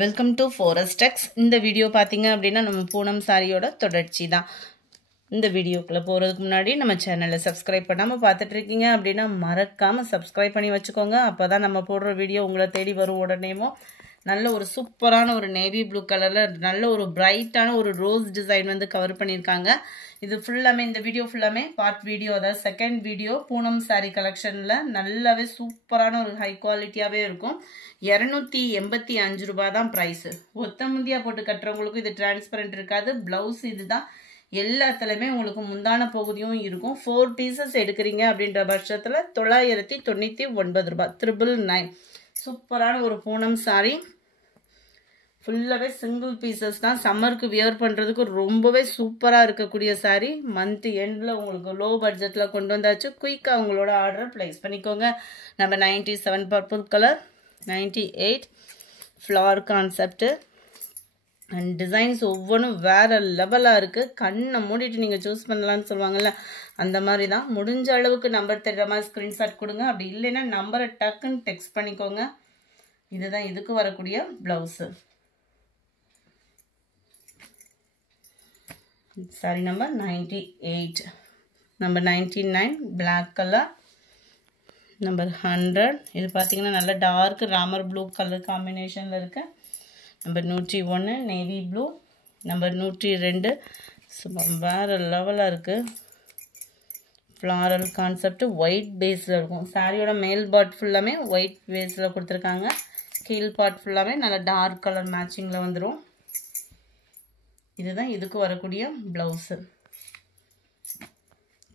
Welcome to forest டெக்ஸ். இந்த video பார்த்தீங்க அப்படின்னா நம்ம பூனம் சாரியோட தொடர்ச்சி தான். இந்த வீடியோக்குள்ளே போகிறதுக்கு முன்னாடி நம்ம சேனலை சப்ஸ்கிரைப் பண்ணாமல் பார்த்துட்டு இருக்கீங்க அப்படின்னா மறக்காமல் சப்ஸ்கிரைப் பண்ணி வச்சுக்கோங்க. அப்போ தான் நம்ம போடுற வீடியோ உங்களை தேடி வரும். உடனேமோ நல்ல ஒரு சூப்பரான ஒரு நேவி ப்ளூ கலரில் நல்ல ஒரு பிரைட்டான ஒரு ரோஸ் டிசைன் வந்து கவர் பண்ணியிருக்காங்க. இது ஃபுல்லாமே இந்த வீடியோ ஃபுல்லாமே பார்ட் வீடியோ, அதாவது செகண்ட் வீடியோ. பூனம் சாரீ கலெக்ஷனில் நல்லாவே சூப்பரான ஒரு ஹை குவாலிட்டியாகவே இருக்கும். 285 ரூபாய் தான் ப்ரைஸு. ஒத்த முந்தியா போட்டு கட்டுறவங்களுக்கும் இது டிரான்ஸ்பரண்ட் இருக்காது. ப்ளவுஸ் இதுதான். எல்லாத்துலேயுமே உங்களுக்கு முந்தான பகுதியும் இருக்கும். 4 பீசஸ் எடுக்கிறீங்க அப்படின்ற பட்சத்தில் 999 ரூபாய், 999. சூப்பரான ஒரு பூனம் சாரீ. ஃபுல்லாகவே சிங்கிள் பீசஸ் தான். சம்மருக்கு வியர் பண்ணுறதுக்கு ரொம்பவே சூப்பராக இருக்கக்கூடிய சாரீ. மந்த் எண்டில் உங்களுக்கு லோ பட்ஜெட்டில் கொண்டு வந்தாச்சு. குயிக்காக உங்களோட ஆர்டர் ப்ளேஸ் பண்ணிக்கோங்க. நம்ம 97 purple colour, 98 floral concept and designs ஒவ்வொன்றும் வேறு லெவலாக இருக்குது. கண்ணை மூடிட்டு நீங்கள் சூஸ் பண்ணலான்னு சொல்லுவாங்கள்ல, அந்த மாதிரி தான். முடிஞ்ச அளவுக்கு நம்பர் தெரிகிற மாதிரி ஸ்க்ரீன்ஷாட் கொடுங்க. அப்படி இல்லைன்னா நம்பரை டக்குன்னு டெக்ஸ்ட் பண்ணிக்கோங்க. இதுதான் இதுக்கு வரக்கூடிய blouse. Sari number 98, number 99 black colour, number 100. இது பார்த்தீங்கன்னா நல்ல டார்க் ராமர் ப்ளூ கலர் காம்பினேஷனில் இருக்கு. நம்பர் 101 நேவி ப்ளூ, நம்பர் 102 வேறு லெவலாக இருக்குது. ஃப்ளாரல் கான்செப்ட் ஒயிட் பேஸில் இருக்கும். சாரியோட மேல் பார்ட் ஃபுல்லாமே ஒயிட் பேஸில் கொடுத்துருக்காங்க. கீழ் பார்ட் ஃபுல்லாமே நல்ல டார்க் கலர் மேட்சிங்கில் வந்துடும். இதுதான் இதுக்கு வரக்கூடிய ப்ளவுஸு.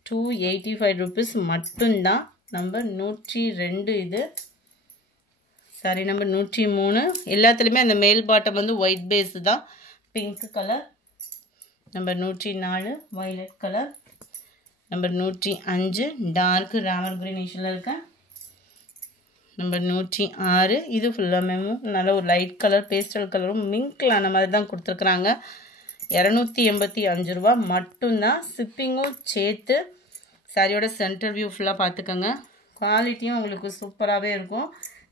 285 ருபீஸ் மட்டும்தான். நம்பர் 102 இது. Sorry number 103. எல்லாத்துலேயுமே அந்த மேல் பாட்டம் வந்து ஒயிட் பேஸு தான். Pink colour. Number 104 violet colour. Number 105 dark Ramar கிரீனிஷில் இருக்க. நம்பர் 106 இது ஃபுல்லாமே நல்ல ஒரு லைட் கலர் பேஸ்டல் கலரும் மிங்க்ல அந்த மாதிரி தான் கொடுத்துருக்குறாங்க. 285 ரூபா மட்டும்தான். ஷிப்பிங்கும் சேர்த்து. சாரியோட சென்டர் வியூ ஃபுல்லாக பார்த்துக்கோங்க. குவாலிட்டியும் உங்களுக்கு சூப்பராகவே இருக்கும்.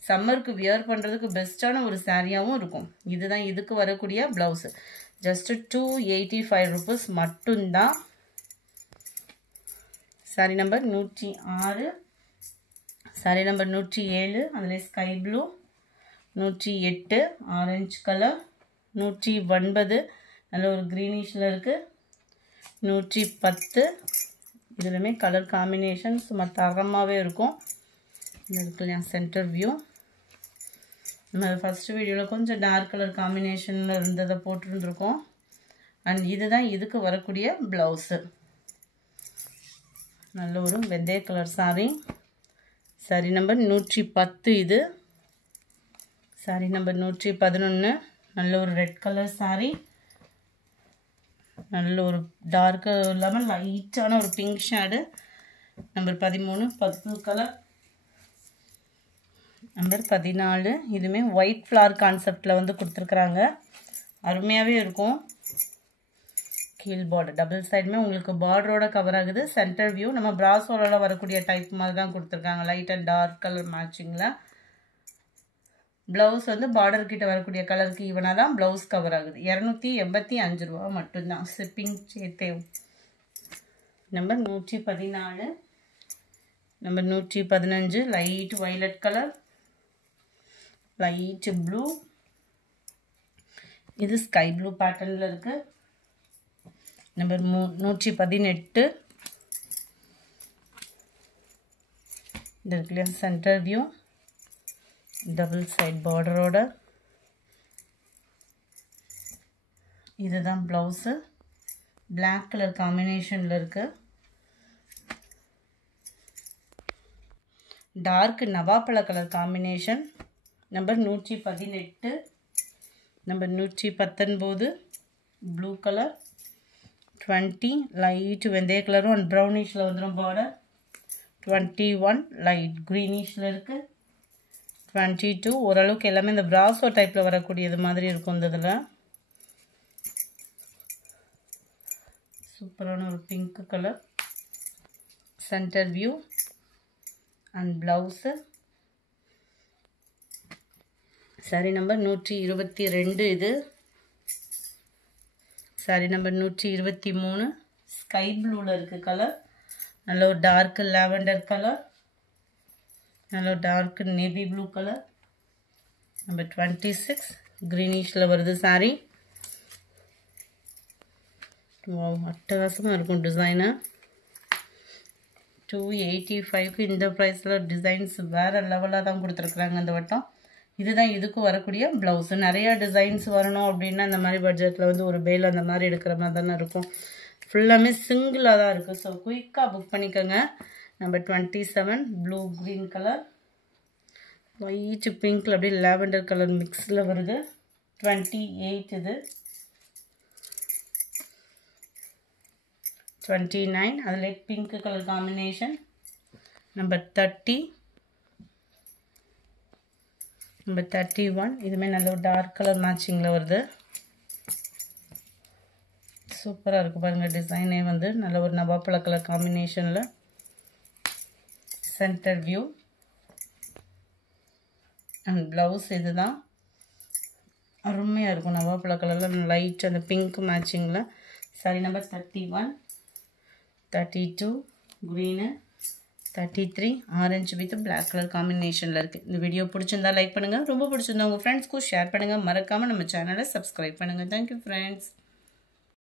சம்மருக்கு வியர் பண்ணுறதுக்கு பெஸ்ட்டான ஒரு சாரியாகவும் இருக்கும். இதுதான் இதுக்கு வரக்கூடிய ப்ளவுஸு. ஜஸ்ட்டு 285 ருபீஸ் மட்டும்தான். சாரி நம்பர் 106, சாரி நம்பர் 107 அதில் ஸ்கை ப்ளூ, 108 ஆரஞ்சு கலர், 109 நல்ல ஒரு க்ரீனிஷில் இருக்குது, 110 இதுலையுமே கலர் காம்பினேஷன் சும்மா தரமாகவே இருக்கும். இது இருக்கு இல்லையா சென்டர் வியூ. நம்ம ஃபஸ்ட்டு வீடியோவில் கொஞ்சம் டார்க் கலர் காம்பினேஷனில் இருந்ததை போட்டிருந்துருக்கோம். அண்ட் இதுதான் இதுக்கு வரக்கூடிய ப்ளவுஸு. நல்ல ஒரு வெந்தய கலர் சாரி. சாரி நம்பர் 110 இது. சாரி நம்பர் 111 நல்ல ஒரு ரெட் கலர் சாரி. நல்ல ஒரு டார்க்கு இல்லாமல் லைட்டான ஒரு pink shade. Number 13 purple colour. Number 14 இதுவுமே ஒயிட் ஃப்ளார் கான்செப்டில் வந்து கொடுத்துருக்குறாங்க. அருமையாகவே இருக்கும். கீழ் பார்டர் டபுள் சைடுமே உங்களுக்கு பார்டரோட கவர் ஆகுது. சென்டர் வியூ நம்ம பிராசோவில் வரக்கூடிய டைப் மாதிரி தான் கொடுத்துருக்காங்க. லைட் அண்ட் டார்க் கலர் மேட்சிங்கில். ப்ளவுஸ் வந்து பார்டர் கிட்ட வரக்கூடிய கலருக்கு ஈவனாக தான் ப்ளவுஸ் கவர் ஆகுது. 285 ரூபா மட்டும்தான். ஷிப்பிங் சேர்த்தே. Number 114, number 115 light violet colour, light blue, இது ஸ்கை ப்ளூ பேட்டர்னில் இருக்கு. நம்பர் 118 இது இருக்கு இல்லையா சென்டர் வியூ டபுள் சைட் பார்டரோட. இதுதான் ப்ளவுஸு. பிளாக் கலர் காம்பினேஷனில் இருக்கு. டார்க் நவாப்பழ colour combination. Number 118, number 119 blue colour, 20 light வெந்தய கலரும் அண்ட் ப்ரௌனிஷில் வந்துடும் பார்டர். 21 லைட் க்ரீனிஷில் இருக்குது. 22 ஓரளவுக்கு எல்லாமே இந்த பிராசோ டைப்பில் வரக்கூடியது மாதிரி இருக்கும். இந்த இதில் சூப்பரான ஒரு pink colour. Centre view and blouse. Sari number 122 இது. சாரி நம்பர் 123 ஸ்கை ப்ளூவில் இருக்குது கலர். நல்ல ஒரு டார்க் லாவெண்டர் கலர், நல்ல ஒரு dark navy blue colour. Number 26 க்ரீனிஷில் வருது சாரி. அட்டகாசமாக இருக்கும் டிசைனு. 285 இந்த ப்ரைஸில் டிசைன்ஸ் வேறு லெவலாக தான் கொடுத்துருக்குறாங்க இந்த வட்டம். இதுதான் இதுக்கு வரக்கூடிய ப்ளவுஸு. நிறையா டிசைன்ஸ் வரணும் அப்படின்னா இந்த மாதிரி பட்ஜெட்டில் வந்து ஒரு பேல் அந்த மாதிரி எடுக்கிற மாதிரி தானே இருக்கும். ஃபுல்லாமே சிங்கிளாக தான் இருக்குது. ஸோ குயிக்காக புக் பண்ணிக்கோங்க. Number 27 blue green colour, white பிங்க்கில் அப்படியே லாவெண்டர் கலர் மிக்ஸில் வருது. 28 இது. 29 அதில் pink colour combination. Number 30, number 31 இதுவுமே நல்ல ஒரு டார்க் கலர் மேட்சிங்கில் வருது. சூப்பராக இருக்குது பாருங்கள். டிசைனே வந்து நல்ல ஒரு நவாப்பழ கலர் காம்பினேஷனில் சென்டர் வியூ அண்ட் ப்ளவுஸ் இது தான். அருமையாக இருக்கும் நவாப்பழ கலரில் லைட் அந்த பிங்க் மேட்சிங்கில். Sorry number 31, 32 green, 33 orange with black colour காம்பினேஷனில் இருக்குது. இந்த வீடியோ பிடிச்சிருந்தா லைக் பண்ணுங்கள். ரொம்ப பிடிச்சிருந்தா உங்கள் ஃப்ரெண்ட்ஸ்க்கும் ஷேர் பண்ணுங்கள். மறக்காமல் நம்ம சேனலை சப்ஸ்கிரைப் பண்ணுங்கள். Thank you friends.